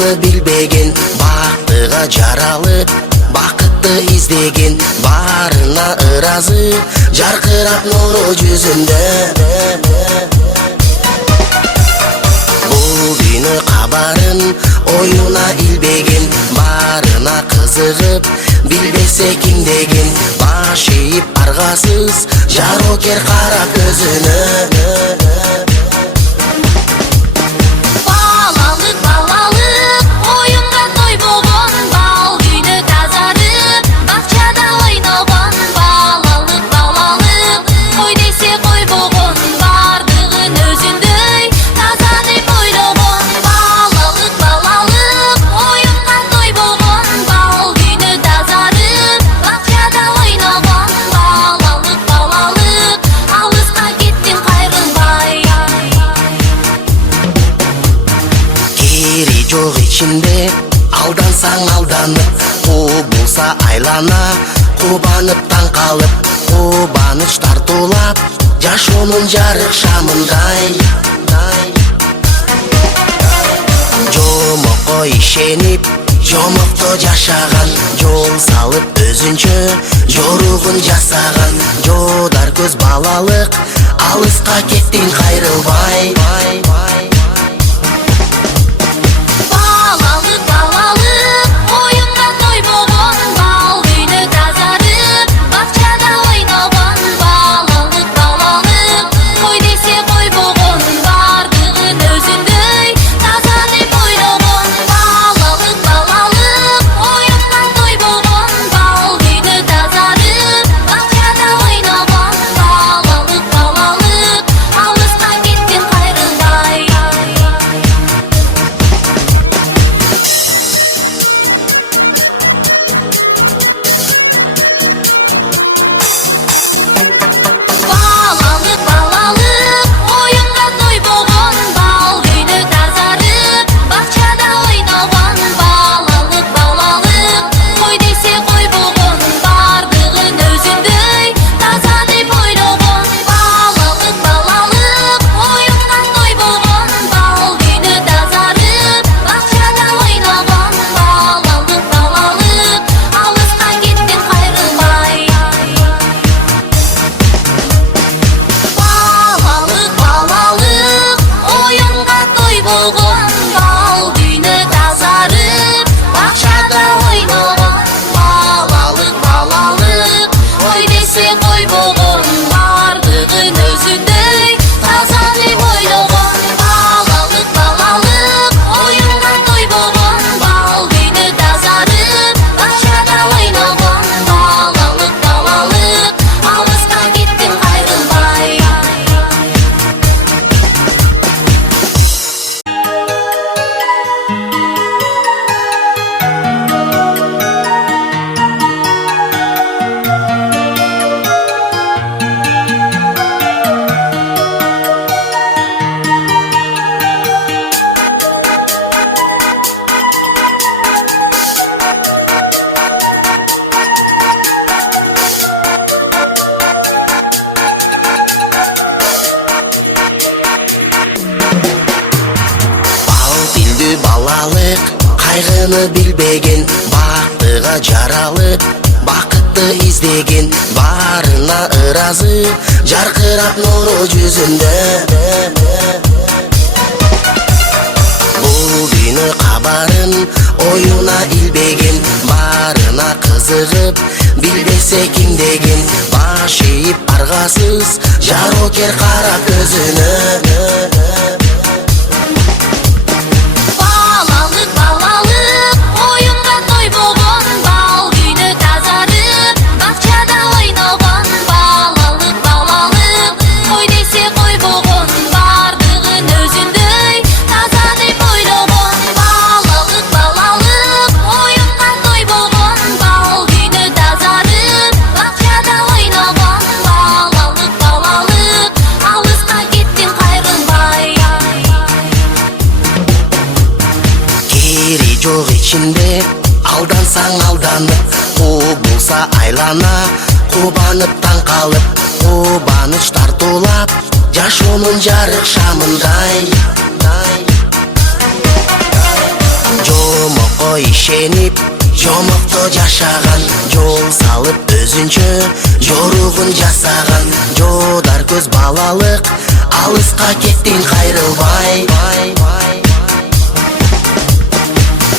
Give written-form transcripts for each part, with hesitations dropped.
кайгыны билбеген, бактыга жаралып бакытты издеген, барына ыразы жаркырап нуру жүзүндө. Бул күнү кабарын оюна илбеген, барына кызыгып билбесе кимдеген, баш ийип аргасыз жарокер кара көзүнө. Жок ичинде алдансаң алданып, кубулса айлана, кубанып таң калып, кубаныч тартуулап, жашоонун жарык шамындай. Жомокко ишенип, жомокто жашаган, жол салып өзүнчө жоругун жасаган, жодар көз балалык, алыска кеттиң кайрылбай. Балалык кайгыны билбеген, бактыга жаралып бакытты издеген, барына ыразы жаркырап нуру жүзүндө. Бул күнү кабарын оюна илбеген, барына кызыгып билбесе кимдеген, баш ийип аргасыз жарокер кара көзүнө. Жок ичинде алдансаң алданып, кубулса айлана, кубанып таң калып, кубаныч тартуулап, жашоонун жарык шамындай. ишенип жомокто жашаган, жол салып өзүнчө жоругун жасаган. Жоодар көз балалык, алыска кеттиң кайрылбай.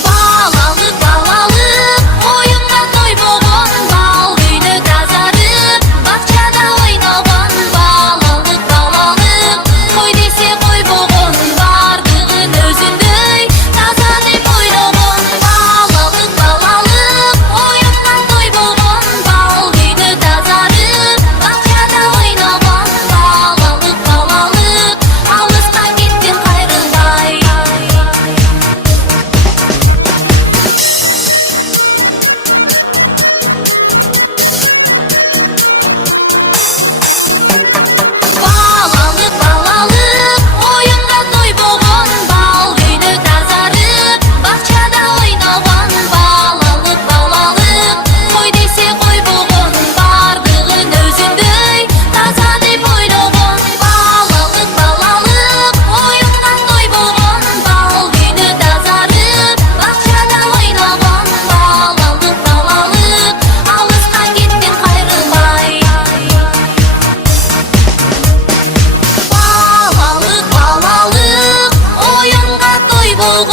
Балалык, балалык, оюнга тойбогон, бал үйдө тазарып, бакчада ойногон. Балалык, балалык, кой десе койбогон, бардыгын өзүндөй таза деп ойлогон. Балалык, балалык, оюнга тойбогон, бал үйдө тазарып, бакчада ойногон. Балалык, балалык, алыска кеттиң кайрылбай. Балалык, балалык, оюнга тойбогон, бал үйдө тазарып, бакчада ойногон. Балалык, балалык, кой десе койбогон, бардыгын өзүндөй таза деп ойлогон. Балалык, балалык, оюнга тойбогон, бал үйдө тазарып, бакчада ойногон. Балалык, балалык, алыска кеттиң кайрылбай. Балалык, балалык, оюнга тойбогон.